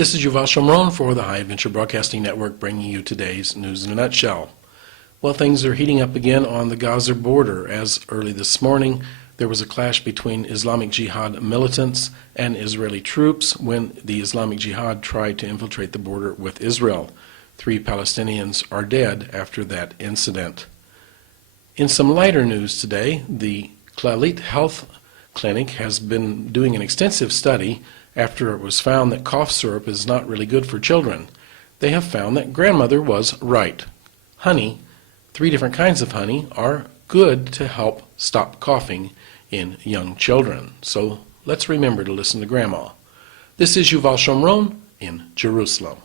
This is Yuval Shomron for the High Adventure Broadcasting Network, bringing you today's news in a nutshell. Well, things are heating up again on the Gaza border, as early this morning there was a clash between Islamic Jihad militants and Israeli troops when the Islamic Jihad tried to infiltrate the border with Israel. 3 Palestinians are dead after that incident. In some lighter news today, the Clalit Health Clinic has been doing an extensive study after it was found that cough syrup is not really good for children. They have found that grandmother was right. Honey, 3 different kinds of honey, are good to help stop coughing in young children. So let's remember to listen to Grandma. This is Yuval Shomron in Jerusalem.